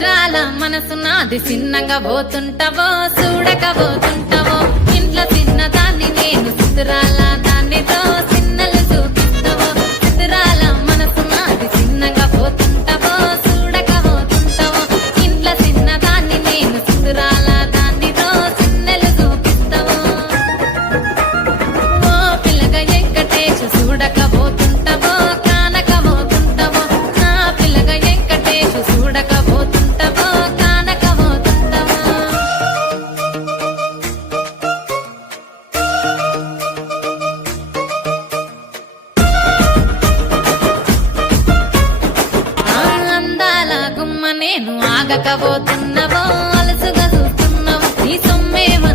రాల మనసు నాది చిన్నగా పోతుంటావో చూడకపోతుంటావో ఇంట్లో చిన్నదాన్ని నేను సుతురాల దాన్నితో చిన్నలు చూపిస్తావో సుతురాల మనసు నాది చిన్నగా పోతుంటావో చూడకపోతుంటావో ఇంట్లో చిన్నదాన్ని నేను సుతురాల దాన్నితో చిన్నలు చూపిస్తావో ఓ పిల్లగా వెంకటేశు చూడకపోతుంటావో కానకపోతుంటావో నా పిల్లగా వెంకటేశు చూడకపోతుంటావో కానకపోతుంటావో అందాల గుమ్మ నేను ఆగకపోతున్నావో అలసుగా చూస్తున్నావో నీ సొమ్మేమో